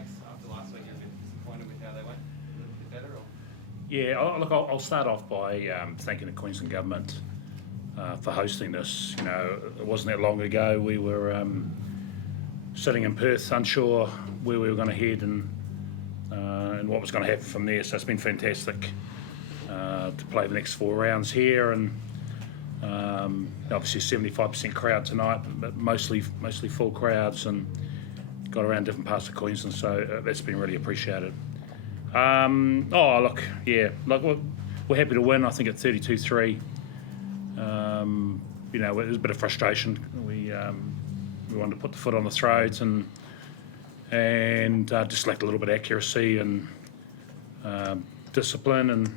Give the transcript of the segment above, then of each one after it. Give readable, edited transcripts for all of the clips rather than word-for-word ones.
Lakes after last week? You're a bit disappointed with how they went? A little bit better? Or? Yeah, look, I'll start off by thanking the Queensland Government for hosting this. You know, it wasn't that long ago we were sitting in Perth, unsure where we were going to head and what was going to happen from there. So it's been fantastic to play the next 4 rounds here, and obviously 75% crowd tonight, but mostly full crowds, and got around different parts of Queensland. So that's been really appreciated. Look, we're happy to win. I think at 32-3. You know, it was a bit of frustration. We wanted to put the foot on the throat and just lacked a little bit of accuracy and discipline, and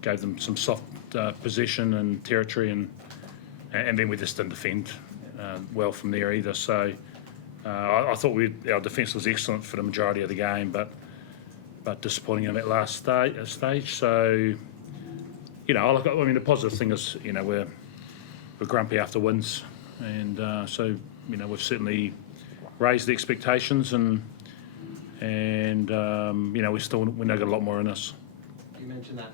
gave them some soft possession and territory, and then we just didn't defend well from there either. So I thought our defence was excellent for the majority of the game, but disappointing in that last stage. So, you know, I mean, the positive thing is, you know, we're grumpy after wins, and so, you know, we've certainly raised the expectations, and you know, we know got a lot more in us. You mentioned that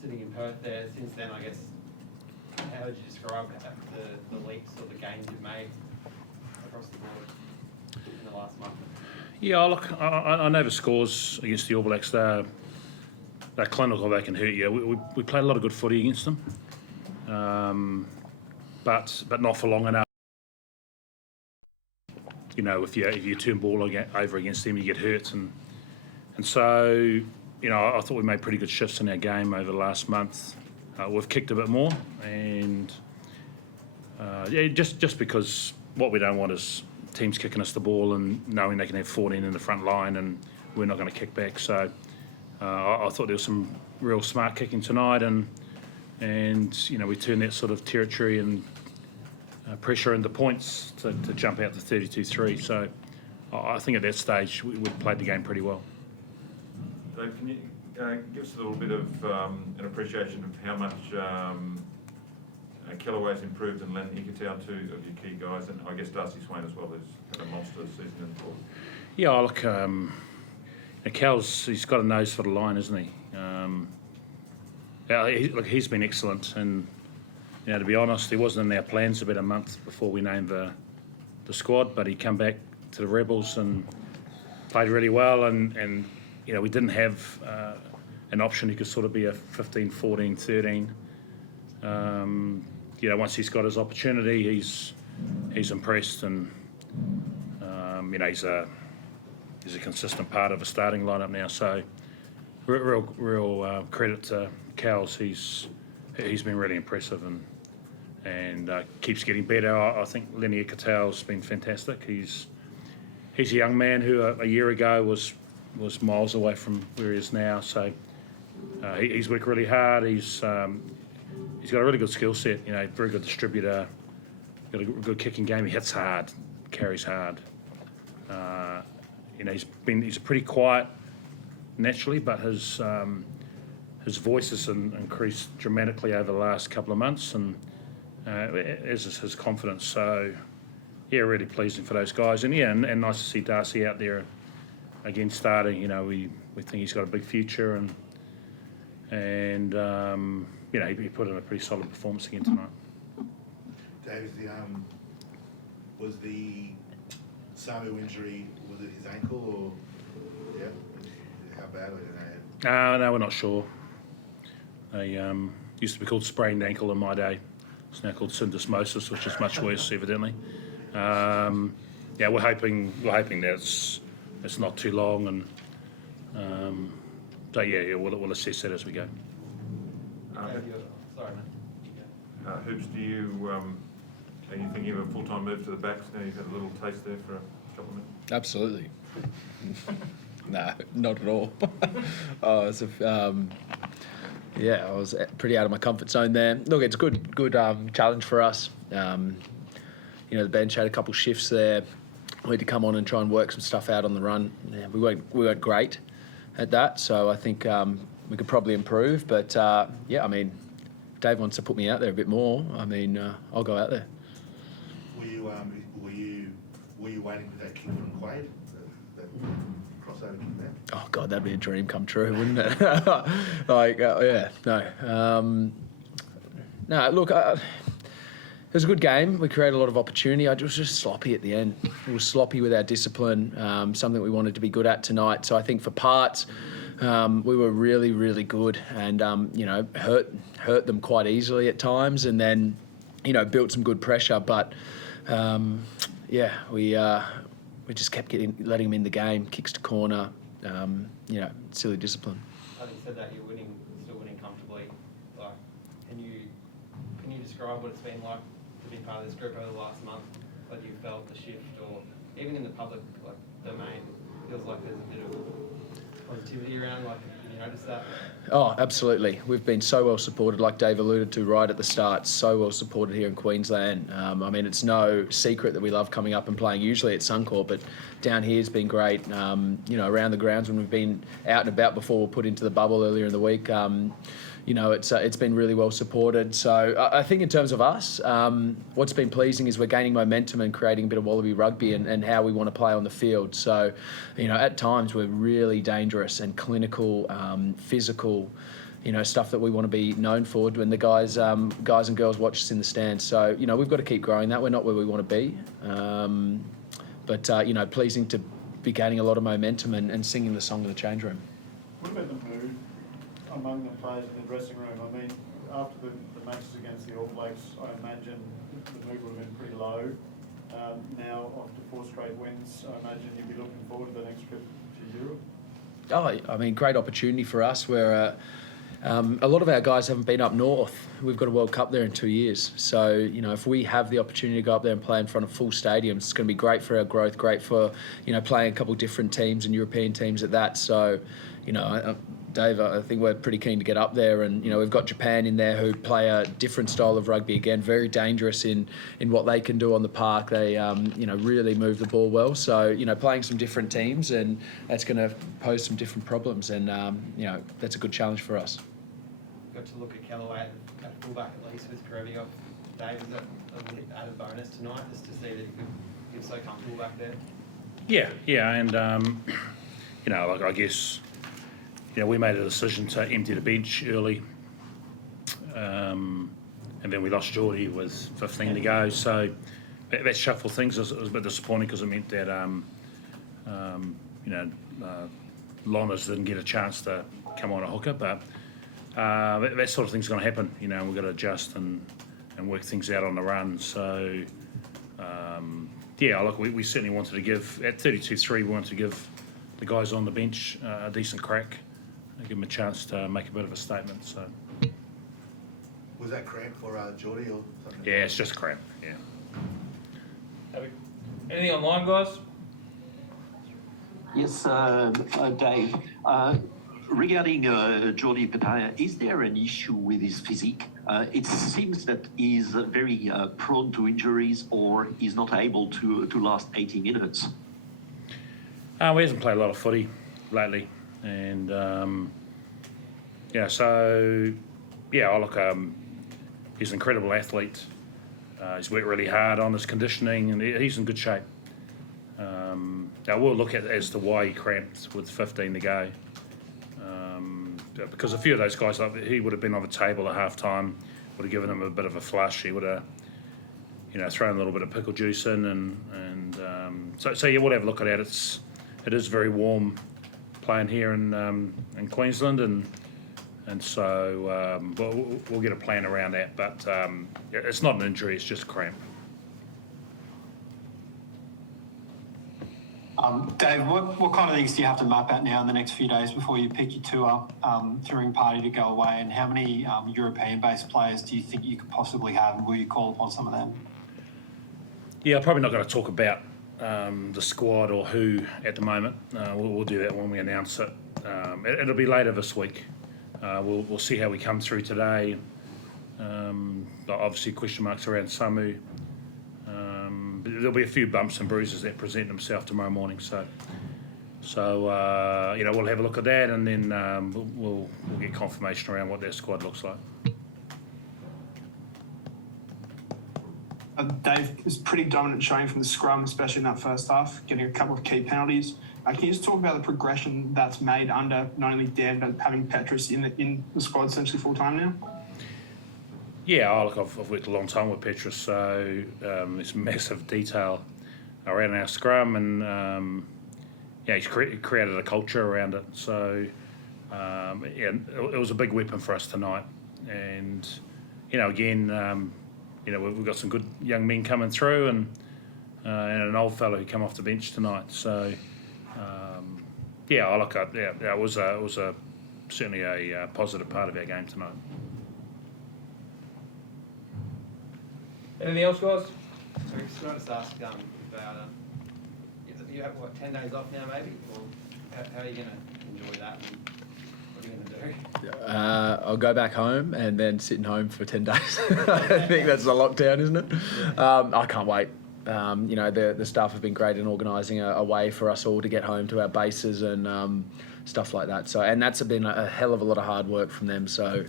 sitting in Perth there. Since then, I guess, how would you describe the leaps or the gains you've made across the board in the last month? Yeah, look, I know the scores against the All Blacks. They're clinical. They can hurt you. We played a lot of good footy against them, but not for long enough. You know, if you turn ball over against them, you get hurt, and so, you know, I thought we made pretty good shifts in our game over the last month. We've kicked a bit more, and just because what we don't want is teams kicking us the ball and knowing they can have 14 in the front line and we're not going to kick back. So I thought there was some real smart kicking tonight, and you know, we turned that sort of territory and pressure into points to jump out to 32-3. So I think at that stage we played the game pretty well. Dave, can you give us a little bit of an appreciation of how much Kellaway's improved, and Len Ikitau, two of your key guys, and I guess Darcy Swain as well, who's had a monster season in the forward? Yeah, look, Cal's, he's got a nose for the line, isn't he? He's been excellent, and you know, to be honest, he wasn't in our plans about a month before we named the squad, but he come back to the Rebels and played really well, and you know, we didn't have an option. He could sort of be a 15, 14, 13. You know, once he's got his opportunity, he's impressed, and you know, he's a consistent part of a starting lineup now. So real credit to Cowles. He's been really impressive, and keeps getting better. I think Lenny Ikitau's been fantastic. He's a young man who a year ago was miles away from where he is now. So he's worked really hard. He's got a really good skill set. You know, very good distributor. Got a good kicking game. He hits hard, carries hard. You know, he's pretty quiet naturally, but his voice has increased dramatically over the last couple of months, and as is his confidence. So yeah, really pleasing for those guys, and yeah, and nice to see Darcy out there again starting. You know, we think he's got a big future, and you know, he put in a pretty solid performance again tonight. Dave, was the Samu injury, was it his ankle, or yeah, how bad was it? No, we're not sure. They used to be called sprained ankle in my day. It's now called syndesmosis, which is much worse, evidently. Yeah, we're hoping that it's not too long, and so yeah, we'll assess that as we go. Sorry, mate. Hoops, are you thinking of a full-time move to the backs now? You've had a little taste there for a couple of minutes. Absolutely. No, not at all. I was pretty out of my comfort zone there. Look, it's a good challenge for us. You know, the bench had a couple shifts there. We had to come on and try and work some stuff out on the run. Yeah, we weren't great at that, so I think we could probably improve. But yeah, I mean, Dave wants to put me out there a bit more. I mean, I'll go out there. Were you waiting for that kick from Quade that crossed Stadium from there? Oh God, that'd be a dream come true, wouldn't it? No, look, it was a good game. We created a lot of opportunity. It was just sloppy at the end. It was sloppy with our discipline, something we wanted to be good at tonight. So I think for parts, we were really, really good and, hurt them quite easily at times and then, built some good pressure. But, we just kept letting them in the game, kicks to corner, silly discipline. Having said that, you're still winning comfortably. Like, can you describe what it's been like to be part of this group over the last month? Whether you felt the shift, or even in the public domain, feels like there's a bit of positivity around. Like, have you noticed that? Oh, absolutely. We've been so well supported, like Dave alluded to right at the start, so well supported here in Queensland. It's no secret that we love coming up and playing usually at Suncorp, but down here has been great. Around the grounds when we've been out and about before we're put into the bubble earlier in the week, it's been really well supported. So I think in terms of us, what's been pleasing is we're gaining momentum and creating a bit of Wallaby rugby and how we want to play on the field. So, at times we're really dangerous and clinical, physical, stuff that we want to be known for when the guys and girls watch us in the stands. So, we've got to keep growing that. We're not where we want to be. But pleasing to be gaining a lot of momentum and singing the song of the change room. What about the mood among the players in the dressing room? I mean, after the matches against the All Blacks, I imagine the mood would have been pretty low. Now, after 4 straight wins, I imagine you'd be looking forward to the next trip to Europe. Great opportunity for us where a lot of our guys haven't been up north. We've got a World Cup there in 2 years. So, if we have the opportunity to go up there and play in front of full stadiums, it's going to be great for our growth, great for, playing a couple of different teams and European teams at that. So, Dave, I think we're pretty keen to get up there, and we've got Japan in there who play a different style of rugby again, very dangerous in what they can do on the park. They really move the ball well. So playing some different teams, and that's going to pose some different problems, and that's a good challenge for us. Got to look at Kellaway at fullback at least with Koroviov. Dave, is that an added bonus tonight just to see that you're so comfortable back there? Yeah, and I guess. We made a decision to empty the bench early, and then we lost Geordie with 15 to go. So that shuffled things. It was a bit disappointing because it meant that Lonas didn't get a chance to come on a hooker. But that sort of thing's going to happen. We've got to adjust and work things out on the run. So we certainly wanted to give at 32-3. We wanted to give the guys on the bench a decent crack. Give them a chance to make a bit of a statement. So, Was that cramp for Geordie or something? yeah, it's just cramp. Yeah. Anything online, guys? Yes, Dave. Regarding Jordi Pataya, is there an issue with his physique? It seems that he's very prone to injuries or is not able to last 80 minutes. We hasn't played a lot of footy lately. And he's an incredible athlete. He's worked really hard on his conditioning, and he's in good shape. Now we'll look at as to why he cramped with 15 to go, because a few of those guys, he would have been on the table at half time, would have given him a bit of a flush. He would have, thrown a little bit of pickle juice in, and we'll have a look at it. It is very warm playing here in Queensland, and so we'll get a plan around that. But it's not an injury; it's just a cramp. Dave, what kind of things do you have to map out now in the next few days before you pick your tour touring party to go away? And how many European-based players do you think you could possibly have, and will you call upon some of them? Yeah, I'm probably not going to talk about the squad or who at the moment. We'll do that when we announce it. It'll be later this week. We'll see how we come through today. Obviously question marks around Samu. But there'll be a few bumps and bruises that present themselves tomorrow morning. So we'll have a look at that, and then we'll get confirmation around what their squad looks like. Dave was pretty dominant showing from the scrum, especially in that first half, getting a couple of key penalties. Can you just talk about the progression that's made under not only Dan but having Petrus in the squad essentially full time now? Yeah, look, I've worked a long time with Petrus, so there's massive detail around our scrum, and he's created a culture around it. So it was a big weapon for us tonight, and again, we've got some good young men coming through, and an old fellow who come off the bench tonight. So it was certainly a positive part of our game tonight. Anything else, guys? So can I just ask about, you have, 10 days off now maybe? Or how are you going to enjoy that? And what are you going to do? I'll go back home and then sit in home for 10 days. I think that's the lockdown, isn't it? I can't wait. The staff have been great in organising a way for us all to get home to our bases and stuff like that. So, and that's been a hell of a lot of hard work from them. So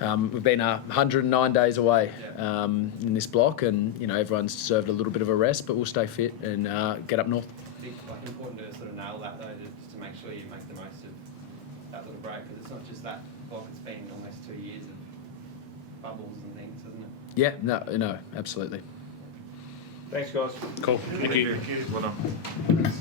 we've been 109 days away in this block, and everyone's deserved a little bit of a rest, but we'll stay fit and get up north. It's important to sort of nail that though, just to make sure you make the most of that little break, because it's not just that block, it's been almost 2 years of bubbles and things, isn't it? Yeah, no, absolutely. Thanks, guys. Cool. Thank you. Well done.